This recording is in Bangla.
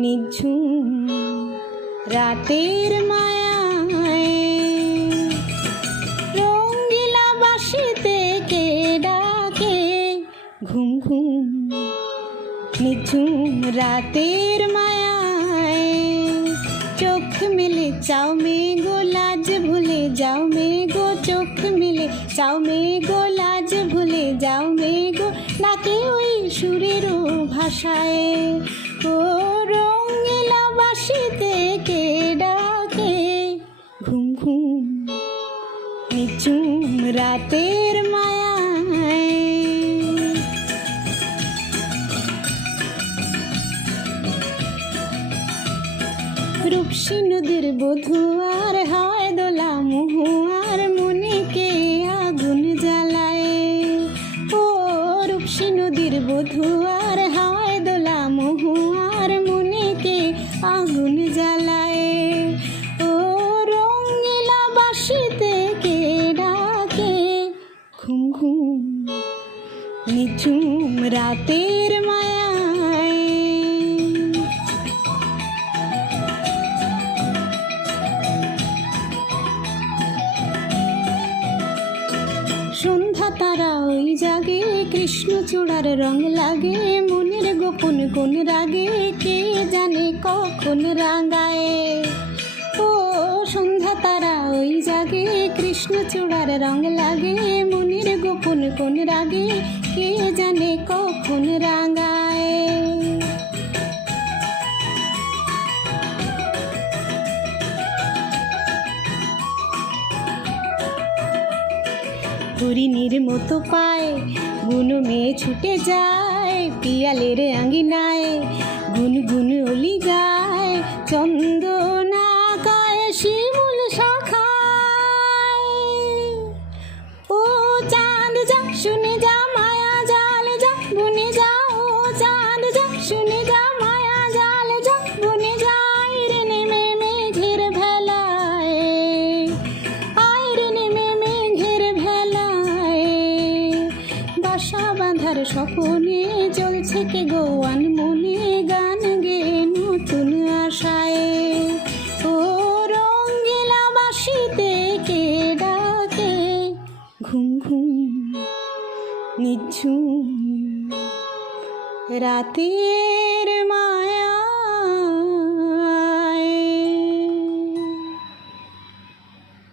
নিঝুম রাতের মায়ায় রঙ্গিলা বাঁশিতে কে ডাকে ঘুম ঘুম নিঝুম রাতের মায়ায় চোখ মেলে চাও মে গো লাজ ভুলে যাও মে গো চোখ মেলে চাও মে গো লাজ ভুলে যাও মে গো ডাকে ওই সুরেরও ভাষায় ও রঙ্গিলা বাঁশিতে কে ডাকে ঘুম ঘুম নিঝুম রাতের মায়ায় রূপসী নদীর বধূ আর হয় দোলা মহুয়ার মনে কে আগুন জ্বালায় ও রূপসী নদীর বধূ আর হয় দোলা মহুয়ার মনে কে আগুন জ্বালায় ও রঙ্গিলা বাঁশিতে কে ডাকে ঘুম ঘুম নিঝুম রাতের মায়ায় সন্ধ্যা তারা ওই জাগে কৃষ্ণচূড়ার রং লাগে মনের গোপন কোন রাগে কে জানে কখন রাঙায় ও সন্ধ্যা তারা ওই জাগে কৃষ্ণচূড়ার রং লাগে মনের গোপন কোন রাগে কে জানে কখন রাঙায় হরিণীর মতো পায় বুনো মেয়ে ছুটে যায় পিয়ালের আঙ্গিনায় গুনগুন অলি গায় চন্দনা গায় শিমুল শাখায় ও চাঁদ যা শুনে যা মায়া জাল যা বনে যা ও চাঁদ যা শুনে যা মায়া জাল যা বনে যা রে নেমে মেঘের ভেলায় আয় রে নেমে মেঘের ভেলায় বাসা বাঁধার স্বপ্নে চলছে কে গোয়ান